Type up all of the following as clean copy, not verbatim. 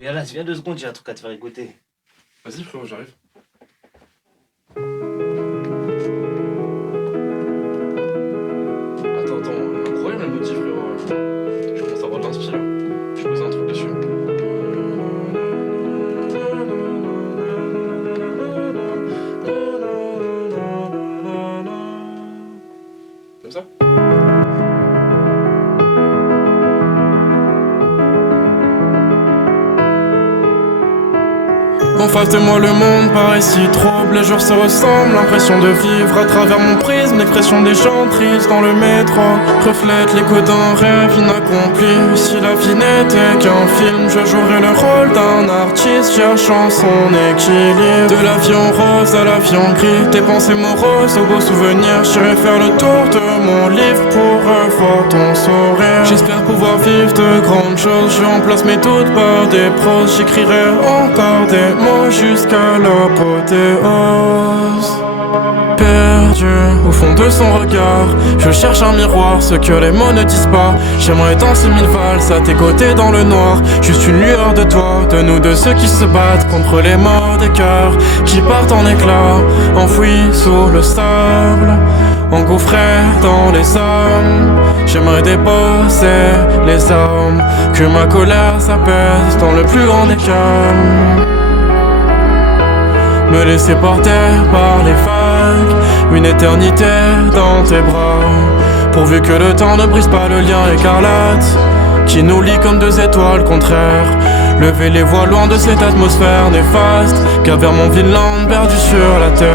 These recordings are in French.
Viens là, viens 2 secondes, j'ai un truc à te faire écouter. Vas-y frérot, j'arrive. Attends, incroyable le motif frérot. Je commence à avoir de l'inspi là. Je pose un truc dessus. Comme ça? En face de moi le monde paraît si trouble, les jours se ressemblent, l'impression de vivre à travers mon prisme, l'expression des gens tristes dans le métro reflète l'écho d'un rêve inaccompli. Si la vie n'était qu'un film, je jouerais le rôle d'un artiste cherchant son équilibre. De l'avion rose à l'avion gris, des pensées moroses aux beaux souvenirs, j'irai faire le tour de mon livre pour revoir ton sourire. J'espère pouvoir vivre de grandes choses, je remplace mes doutes par des proses, j'écrirai encore des mots jusqu'à l'apothéose. Perdu au fond de son regard, je cherche un miroir, ce que les mots ne disent pas. J'aimerais danser 1000 valses à tes côtés dans le noir, juste une lueur de toi, de nous, de ceux qui se battent contre les morts des cœurs qui partent en éclats, enfouis sous le sable, engouffrés dans les hommes. J'aimerais déposer les armes, que ma colère s'apaise dans le plus grand des calmes. Me laisser porter par les vagues, une éternité dans tes bras, pourvu que le temps ne brise pas le lien écarlate qui nous lie comme 2 étoiles contraires. Lever les voiles loin de cette atmosphère néfaste, car vers mon Vinland perdu sur la terre.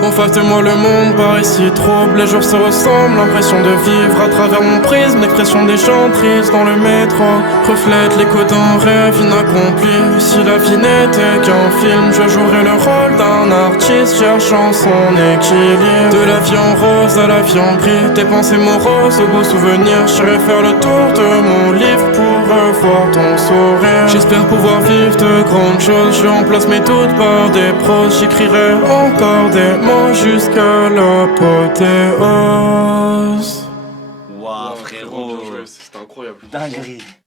En face de moi le monde paraît si trouble, les jours se ressemblent, l'impression de vivre à travers mon prisme, l'expression des gens tristes dans le métro reflète l'écho d'un rêve inaccompli. Si la vie n'était qu'un film, je jouerais le rôle d'un artiste cherchant son équilibre. De l'avion rose à l'avion gris, des pensées moroses aux beaux souvenirs, j'irai faire le tour de mon livre pour revoir ton sourire. J'espère pouvoir vivre de grandes choses, je remplace mes doutes par des proses, j'écrirai encore des mots jusqu'à l'apothéose. Waouh, frérot, C'était incroyable. dinguerie.